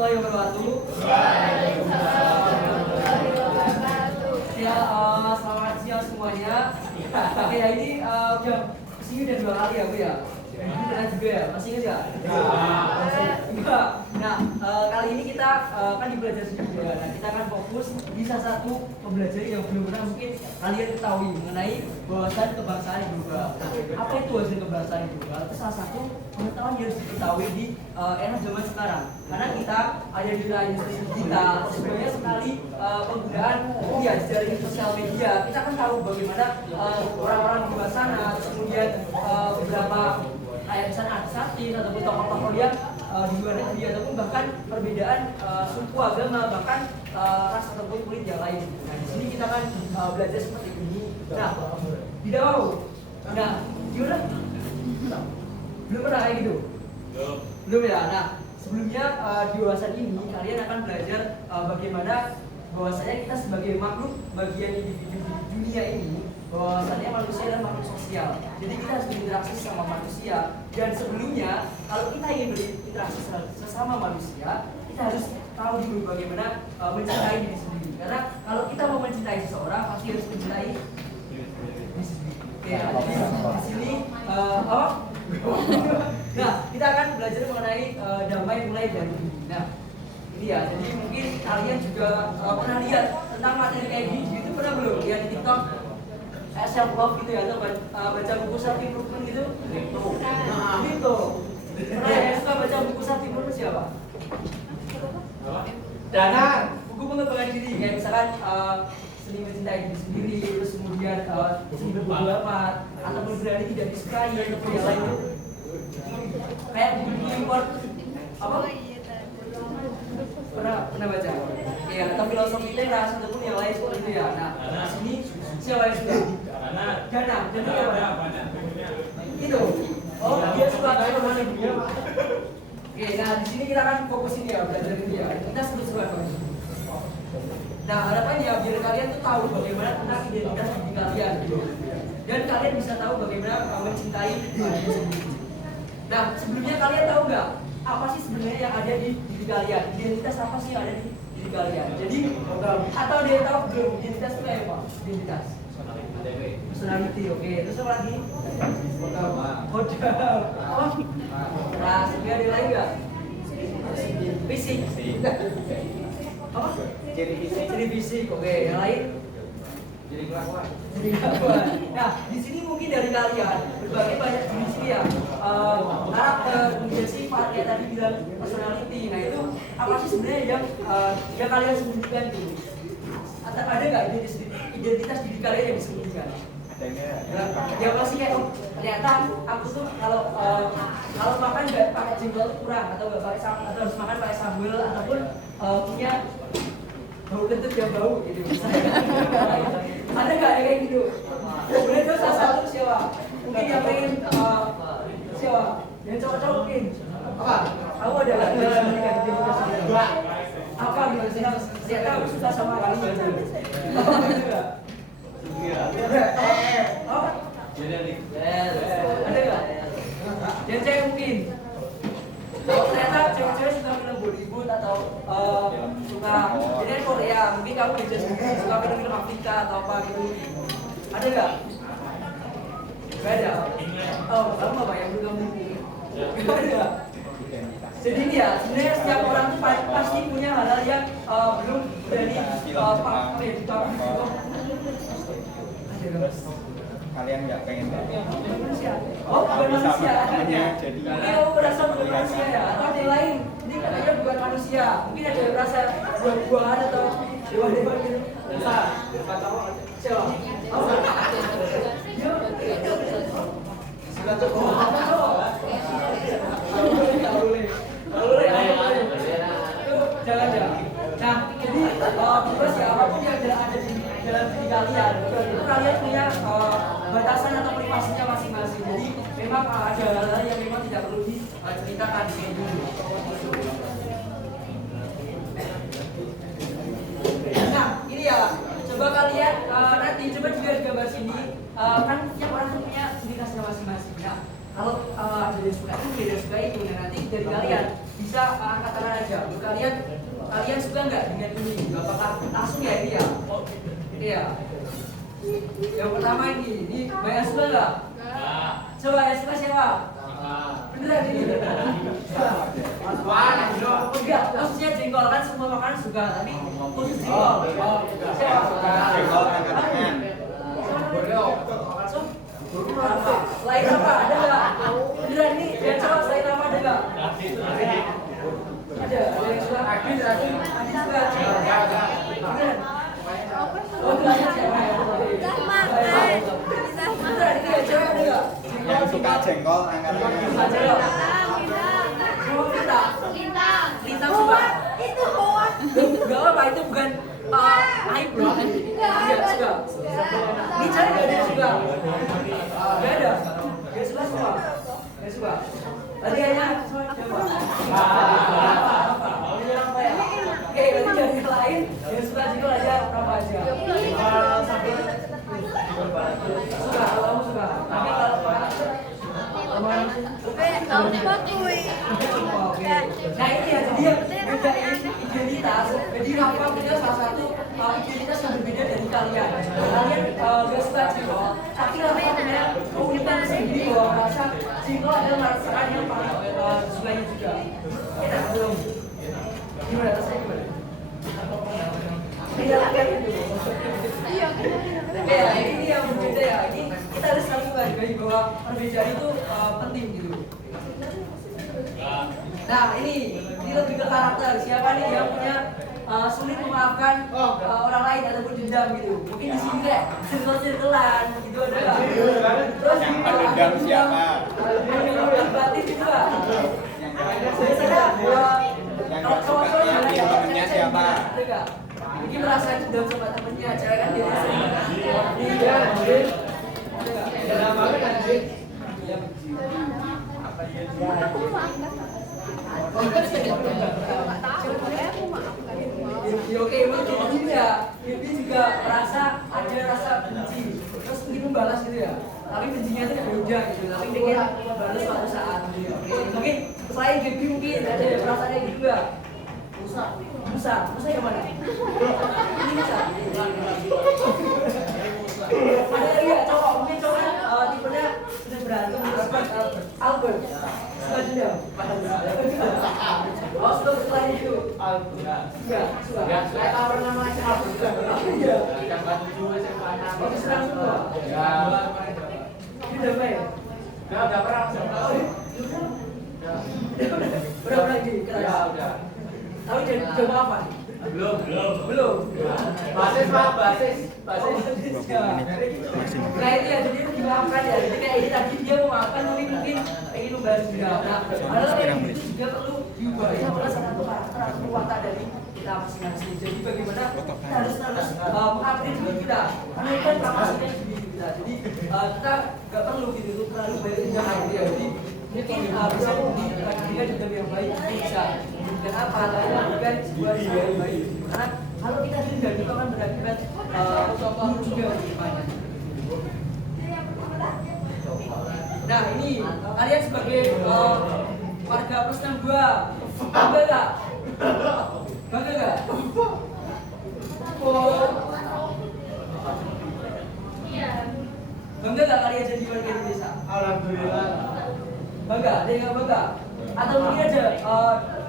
warahmatullahi wabarakatuh. Ya, selamat siang semuanya. Oke, ya ini udah kesini udah 2 kali ya Bu ya. Ini pernah juga ya, masih ingat nggak? Enggak. Nah, kali ini kita kan di belajar sejarah. Nah, kita akan fokus di salah satu pembelajaran yang belum pernah mungkin kalian ketahui mengenai wawasan kebangsaan global. Nah, apa itu wawasan kebangsaan global? Itu salah satu pengetahuan yang harus diketahui di era zaman sekarang. Karena kita ada di era industri digital, sebenarnya sekali penggunaan media dari sosial media. Kita kan tahu bagaimana orang-orang di luar sana, kemudian beberapa kayak misalnya artis-artis ataupun tokoh-tokoh yang di luar negeri ataupun bahkan perbedaan suku agama bahkan ras ataupun kulit yang lain. Nah di sini kita kan belajar seperti ini. Nah tidak mau. Nah gimana? Belum pernah kayak gitu? Belum ya. Nah sebelumnya di wawasan ini kalian akan belajar bagaimana bahwasanya kita sebagai makhluk bagian individu di dunia ini, bahwasanya manusia adalah makhluk sosial. Jadi kita harus berinteraksi sama manusia. Dan sebelumnya, kalau kita ingin berinteraksi sesama manusia, kita harus tahu dulu bagaimana mencintai diri sendiri. Karena kalau kita mau mencintai seseorang, pasti harus mencintai diri sendiri. Oke, jadi di sini nah, kita akan belajar mengenai damai mulai dari ini. Nah, ini ya. Jadi mungkin kalian juga pernah lihat tentang materi kayak gini. Itu pernah belum lihat di TikTok? Self love gitu ya, atau baca buku self improvement gitu. Nah, gitu. Pernah yang suka baca buku self improvement siapa? Danar. Buku pengembangan diri, kayak misalkan seni mencintai diri sendiri, terus kemudian seni berbodo amat, ataupun berani tidak disukai, ataupun yang lain. Kayak buku import apa? Pernah baca? Ya, atau filosofi teras ataupun yang lain seperti itu ya. Nah, di sini siapa yang suka? Dana apa? Itu. Oh, dia suka kayak mana dia? Oke, nah di sini kita akan fokusin ya belajar ini ya. Kita seru-seruan. Nah, harapannya biar kalian tuh tahu bagaimana tentang identitas diri kalian gitu. Dan kalian bisa tahu bagaimana mencintai diri sendiri. Nah, sebelumnya kalian tahu nggak apa sih sebenarnya yang ada di diri kalian? Identitas apa sih yang ada di diri kalian? Jadi, atau dia tahu belum identitas itu kayak apa? Identitas. Personality, oke. Terus apa lagi? Modal. Oh. Nah, sebenarnya ada lain nggak? Fisik. Apa? Ciri fisik, oke. Yang lain? Jadi kelakuan. Nah, di sini mungkin dari kalian berbagai banyak jenis ya karakter, kemudian sifat kayak tadi bilang personality. Nah itu apa sih sebenarnya yang kalian sembunyikan tuh? Atau ada nggak identitas diri kalian yang disembunyikan? Ya pasti kayak ternyata aku tuh kalau makan nggak pakai jengkol kurang atau nggak pakai atau harus makan pakai sambal ataupun punya bau kentut yang bau gitu. Ada nggak yang kayak gitu? Kemudian terus salah satu siapa? Mungkin yang pengen siapa? Yang cowok-cowok mungkin apa? Aku ada apa gitu? Saya tahu susah sama kali. Ada nggak? Yang cewek mungkin. Kalau ternyata cewek-cewek suka film Bollywood atau suka jadi Korea, mungkin kamu bisa suka film-film Afrika atau apa gitu. Ada nggak? Nggak ada. Oh, kamu apa yang belum kamu? Nggak ada. Jadi ini ya, sebenarnya setiap orang tuh pasti punya hal-hal yang belum dari kalian nggak pengen manusia. Oh, bukan manusia. Jadi kamu merasa bukan manusia ya? Atau ada yang lain? Ini katanya bukan manusia. Mungkin ada yang merasa buah-buahan atau dewa-dewa gitu. Bisa. Siapa? Oh, jangan. Nah, jadi terus ya apapun yang ada di dalam diri kalian, itu kalian punya batasan atau privasinya masing-masing. Jadi memang ada hal-hal yang memang tidak perlu diceritakan di sini dulu. Nah, ini ya. Coba kalian nanti coba juga di gambar sini kan tiap orang punya ciri khasnya masing-masing. Nah, kalau ada yang suka ini, ada yang suka itu, nah nanti dari kalian bisa angkat tangan aja, buka kalian suka nggak dengan ini? Apakah langsung ya ini ya? Iya. Yang pertama ini banyak suka nggak? Coba yang suka siapa? Beneran ini? Enggak, maksudnya jengkol kan semua makanan suka, tapi khusus jengkol. Siapa? Jengkol angkat tangan. Selain apa? Ada nggak? Beneran nih, yang coba selain apa ada nggak? Ada yang suka? Adi suka? Beneran? Oh, banyak siapa ya? Beneran ini yang cewek ada nggak? Yang suka jengkol angkat tangan. Lintang suka? Itu hoax. Enggak apa, itu bukan aib loh. Enggak suka. Ini cari gak ada yang suka? Gak ada? Gak suka semua? Gak suka? Tadi hanya coba. Oke, berarti dari yang lain yang suka juga aja berapa aja? Suka, kalau kamu suka. Tapi kalau nah ini ya, jadi yang bedain identitas. Jadi Rafa punya salah satu identitas yang berbeda dari kalian. Kalian gak suka jengkol, tapi Rafa punya keunikan sendiri bahwa merasa jengkol adalah masakan yang paling sukanya juga. Enak belum? Gimana rasanya gimana? Tidak akan itu. Ya, ini yang berbeda ya. Ini kita harus selalu menghargai bahwa perbedaan itu penting gitu. Nah ini lebih ke karakter. Siapa nih yang punya sulit memaafkan orang lain ataupun dendam gitu? Mungkin di sini kayak circle-circlean gitu ada nggak? Terus Yang mendendam siapa? Yang batin juga. Biasanya Yang gak suka yakin temennya siapa? ada nggak? Mungkin merasa dendam sama temennya, cewek kan dia sering. Iya, oke, mungkin juga Gaby juga merasa ada rasa benci, terus mungkin membalas gitu ya. Tapi bencinya itu beda gitu, tapi ingin membalas suatu saat. Oke, mungkin selain Gaby mungkin ada perasaannya juga. Musa yang mana? Ini Musa. Ada lagi ya cowok, mungkin cowok tipenya sudah berantem Albert. Suka dendam. Oh, suka selain itu. Suka. Saya tahu nama macam apa. Iya. Oh, serang semua. Ya. Ini udah apa ya? Udah perang. Udah lagi. Ya, udah. Tahu coba apa? Belum. Basis. Nah itu ya, jadi itu dimaafkan ya. Jadi kayak ini tadi dia memaafkan, tapi mungkin ingin membalas juga. Nah, padahal itu juga perlu diubah. Itu adalah salah satu karakter atau watak dari kita masing-masing. Jadi bagaimana kita harus mengupgrade diri kita, karena itu kan kapasitas diri kita. Jadi kita nggak perlu gitu terlalu banyak tindakan ya. Jadi mungkin bisa diberikan dendam yang baik, bisa. Dan apa? Bukan sebuah yang baik. Karena kalau kita dendam itu akan berakibat buruk juga untuk depannya. Nah ini kalian sebagai warga plus 62 bangga gak? Bangga gak kalian jadi warga Indonesia? Alhamdulillah. Bangga? Ada yang gak bangga? Atau mungkin ada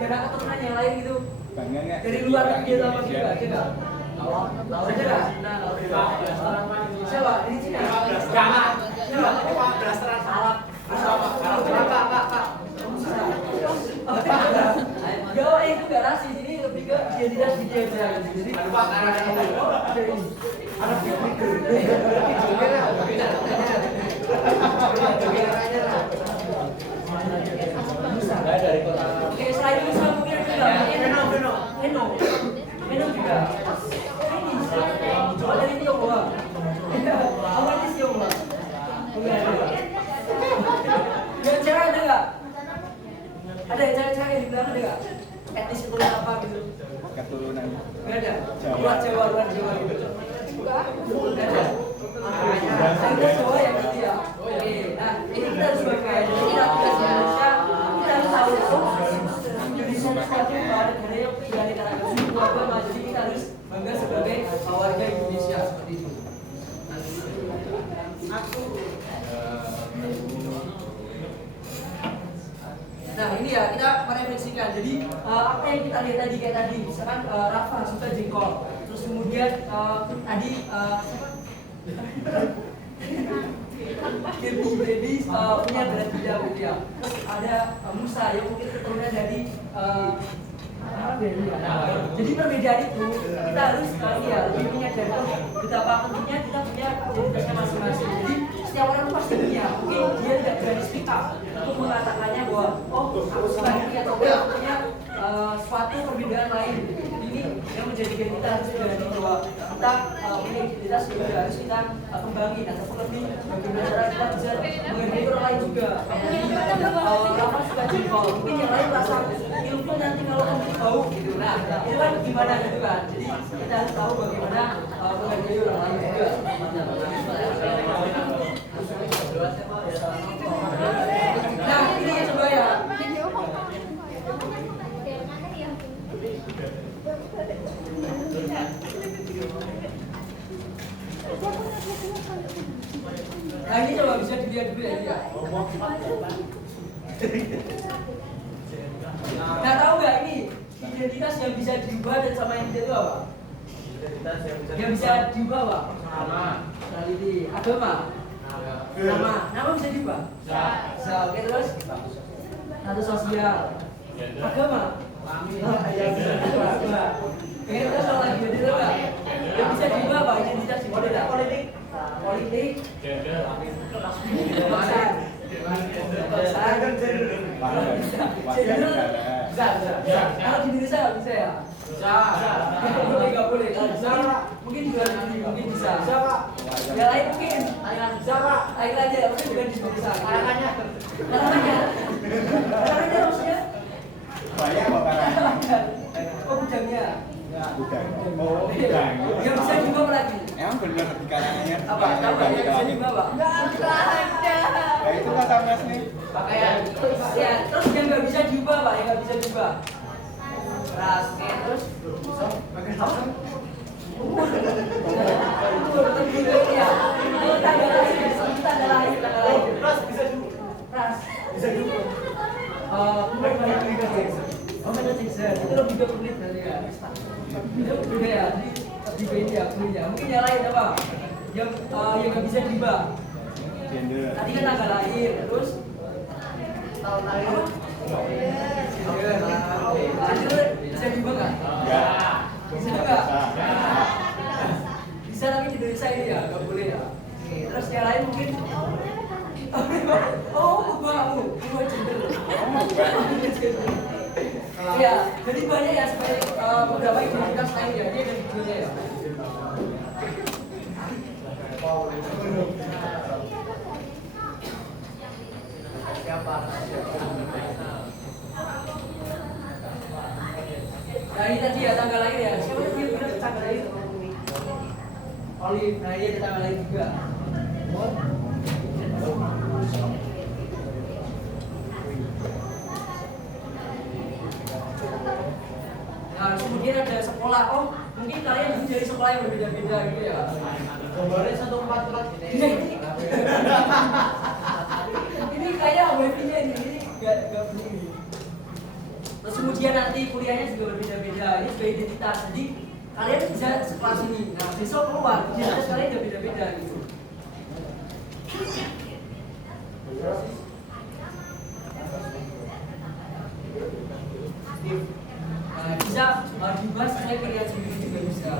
karena keturunan yang lain gitu Bangga nggak? dari luar negeri atau apa gitu? Ada nggak? Ada nggak? Siapa? Dari Cina? Jangan. Siapa? Belasteran Arab. Pak. Gak, itu gak rasis, ini lebih ke identitas dia aja. Jadi Pak, ada dari kota. Oke, selain itu mungkin juga Heno juga. Coba dari Tionghoa. Awalnya Tionghoa. Yang cewek ada nggak? Ada yang cewek yang dibilang ada nggak? Etnis keturunan apa gitu? Keturunan. Nggak ada. Luar Jawa gitu. Nggak ada. Ada Jawa yang gitu ya. Oke, nah ini kita harus pakai. Jadi kita Indonesia kita harus tahu Indonesia suatu negara yang beraneka suku agama, jadi kita harus bangga sebagai warga Indonesia seperti itu. Nah ini ya kita merefleksikan. Jadi apa yang kita lihat tadi kayak tadi, misalkan Rafa suka jengkol, terus kemudian tadi Baby punya berat beda gitu ya. Terus ada Musa yang mungkin keturunan dari jadi perbedaan itu kita harus lebih menyadari betapa pentingnya kita punya identitasnya masing-masing. Jadi setiap orang pasti punya, mungkin dia tidak berani speak up untuk mengatakannya bahwa aku suka ini atau aku punya suatu perbedaan lain. Ini yang menjadikan kita harus berani bahwa kita punya identitas yang harus kita kembangin ataupun lebih bagaimana cara kita bisa menghargai orang lain juga. Apa suka jengkol, mungkin yang lain merasa ilmu nanti kalau kamu bau gitu. Nah itu kan gimana gitu kan. Jadi kita harus tahu bagaimana menghargai orang lain juga. Nah ini coba ya. Nah ini coba bisa dilihat dulu ya. Nah tahu nggak ini identitas yang bisa diubah dan sama yang tidak itu apa? Yang bisa diubah apa? Personality, agama, nama bisa diubah. Oke terus status sosial, agama. Oke terus soal lagi jadi apa? Yang bisa diubah apa? Identitas politik, gender, bisa. Kalau di Indonesia bisa ya? Bisa. Nggak boleh. Kalau bisa mungkin juga mungkin bisa. Yang lain mungkin. Air aja, mungkin bukan bisa. Larangannya maksudnya? Banyak kok larangannya. Oh bidangnya. Bidang. Yang bisa juga lagi. Emang bener di karangannya. Apa yang bisa juga pak? Nggak ada. Ya itu kata Mas nih. Pakaian. Ya, terus yang nggak bisa diubah pak, yang nggak bisa diubah. Ras, terus pakai sarung. Tanggal lahir. Ras bisa diubah. Ras bisa diubah. Michael Jackson. Itu lebih ke kulit berarti ya. Itu beda ya. Lebih beda ya kulitnya. Mungkin yang lain apa? Yang nggak bisa diubah. Gender. Tadi kan tanggal lahir, terus tahun lahir. Bisa diubah nggak? Enggak. Bisa nggak? Bisa tapi di Indonesia ini ya, nggak boleh ya. Terus yang lain mungkin. Oh, kamu gender. Ya, jadi banyak ya sebenarnya beberapa identitas lain ya, dia dari dunia ya. Nah ini tadi ya tanggal lahir ya, siapa yang bilang tanggal lahir? Olive, nah ini ada tanggal lahir juga. Nah kemudian ada sekolah, oh mungkin kalian dari sekolah yang berbeda-beda gitu ya. Gambarnya 144 ini kayak wifi-nya ini nggak begini. Terus kemudian nanti kuliahnya juga berbeda-beda, ini juga identitas. Jadi kalian bisa sekelas ini. Nah besok keluar, identitas kalian udah beda-beda gitu. Nah, bisa diubah sesuai pilihan sendiri juga bisa.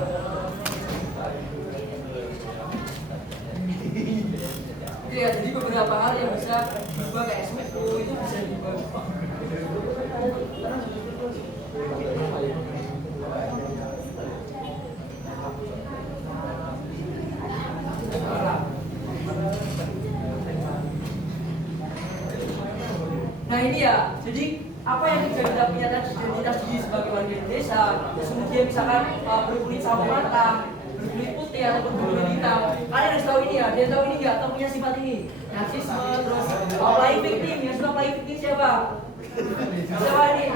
Ya, jadi beberapa hal yang bisa diubah kayak suku itu bisa diubah. Nah ini ya, jadi apa yang kita punya identitas diri sebagai warga Indonesia, kemudian misalkan berkulit sama mata, berkulit putih ataupun berkulit hitam, kalian harus tahu ini ya, dia tahu ini nggak, tahu punya sifat ini, narsisme, terus playing victim, yang suka playing victim siapa? Siapa ini?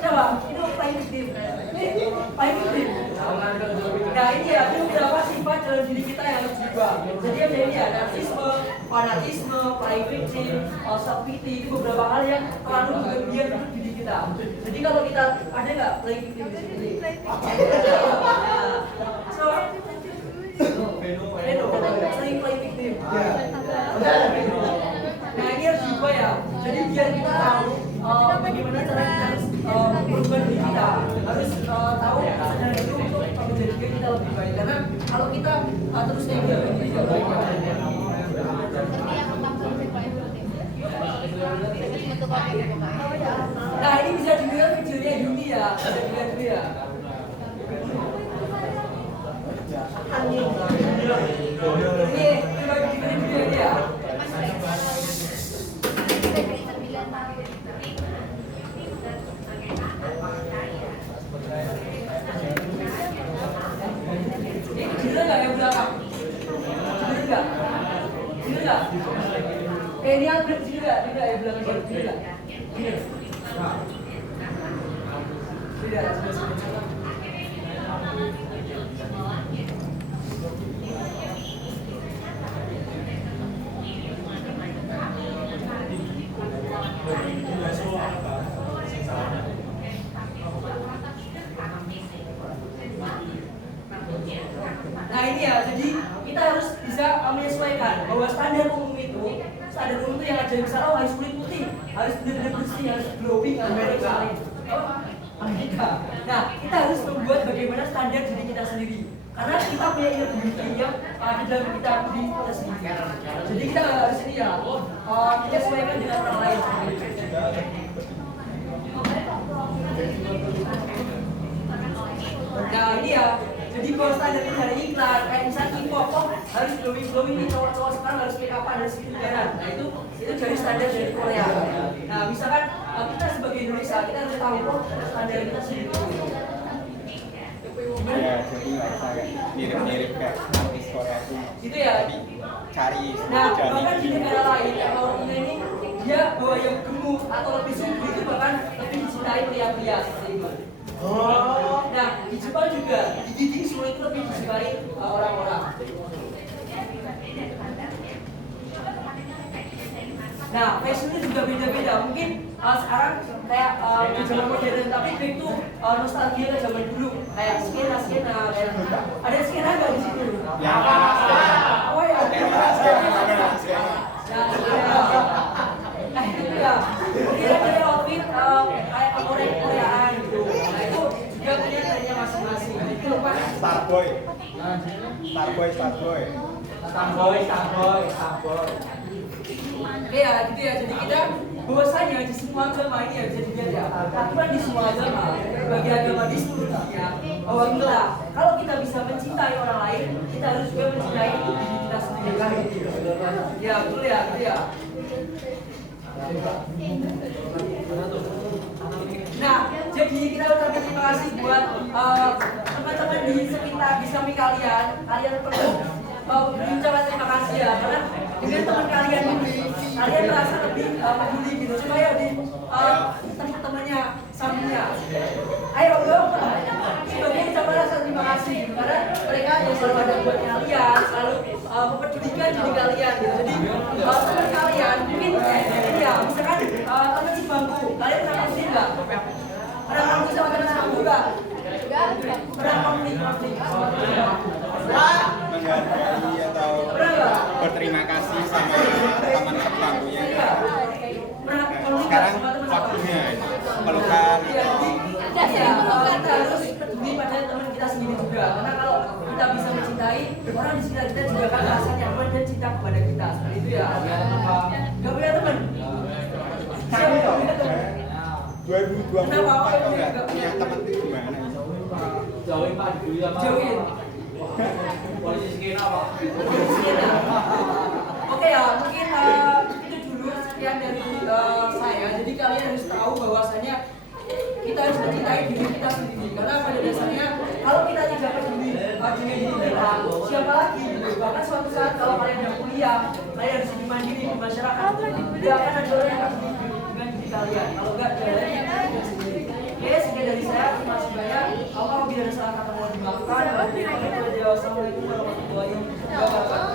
Coba, itu paling victim. Ini paling victim. Nah ini ya, itu beberapa sifat dalam diri kita yang harus diubah. Jadi ada ini ya, narsisme, fanatisme, paling victim, self pity, itu beberapa hal yang terlalu berlebihan untuk diri kita. Jadi kalau kita ada nggak paling victim di sini? So, sering play victim. Nah ini harus diubah ya. Jadi biar kita tahu bagaimana cara kita harus merubah diri kita, harus tahu kesadaran itu untuk menjadikan kita lebih baik. Karena kalau kita terus kayak gitu, itu tidak baik. Nah ini bisa dilihat videonya Yumi ya, bisa dilihat dulu ya. Ini bagi video ya. Judul nggak yang belakang? Judul nggak? Judul nggak? Ini yang judul nggak? Tidak yang belakang judul nggak? Tidak. Nah ini ya, jadi kita harus bisa menyesuaikan bahwa standar umum itu yang ada misalnya harus kulit putih, harus benar-benar bersih, harus glowing, harus lain. Nah kita harus membuat bagaimana standar diri kita sendiri. Karena kita punya inner beauty yang ada dalam diri kita sendiri. Jadi kita harus ini ya, menyesuaikan dengan orang lain. Nah ini ya, jadi kalau standar dari iklan, kayak misalnya K-pop harus glowing nih, cowok-cowok sekarang harus make up, harus ketinggalan. Nah itu dari standar dari Korea. Nah misalkan kita sebagai Indonesia, kita harus tahu standar kita sendiri. Ya, jadi mirip-mirip kayak artis Korea itu. Gitu ya. Cari. Nah bahkan di negara lain, orang ini dia bahwa yang gemuk atau lebih subur itu bahkan lebih dicintai pria-pria seperti itu. Nah, di Jepang juga di gigi semua itu lebih disukai orang-orang. Nah, fashion itu juga beda-beda. Mungkin sekarang kayak di zaman modern, tapi itu nostalgia ke zaman dulu. Kayak skena, kayak ada skena nggak di situ? Ya. Oh ya. Nah itu ya. Mungkin ada outfit kayak Koreaan gitu. Nah itu juga punya trennya masing-masing. Itu apa? Starboy. Ya, gitu ya. Jadi kita bahwasanya di semua agama ini ya bisa dilihat ya. Aturan di semua agama, bagi agama di seluruh dunia, bahwa kita kalau kita bisa mencintai orang lain, kita harus juga mencintai diri kita sendiri kan? Ya, betul ya, gitu ya. Nah, jadi kita ucapkan terima kasih buat teman-teman di sekitar di samping kalian perlu mengucapkan terima kasih ya, karena dengan teman kalian ini, kalian merasa lebih peduli gitu. Coba ya di teman-temannya sampingnya. Ayo dong, sebagai ucapan rasa terima kasih gitu, karena mereka yang selalu ada buat kalian, selalu mempedulikan diri kalian gitu. Jadi teman kalian mungkin ini ya, misalkan teman sebangku, kalian pernah konflik nggak? Pernah konflik sama teman sebangku nggak? Pernah konflik sama teman? Menghargai atau berterima kasih sama teman sebangkunya. Sekarang waktunya pelukan. Kita harus peduli pada teman kita sendiri juga, karena kalau kita bisa mencintai orang di sekitar kita juga akan merasa nyaman dan cinta kepada kita. Seperti itu ya. Gak punya teman? Siapa yang punya teman? 2024 kalau nggak punya teman itu gimana? Jauhin. Oke ya, mungkin itu dulu sekian dari saya. Jadi kalian harus tahu bahwasanya kita harus mencintai diri kita sendiri. Karena pada dasarnya kalau kita tidak peduli dengan diri kita, siapa lagi? Bahkan suatu saat kalau kalian udah kuliah, kalian harus lebih mandiri di masyarakat. Tidak akan ada orang yang peduli dengan diri kalian. Kalau enggak, kalian sendiri. Oke, atau mau dimakan. Jadi, assalamualaikum warahmatullahi wabarakatuh.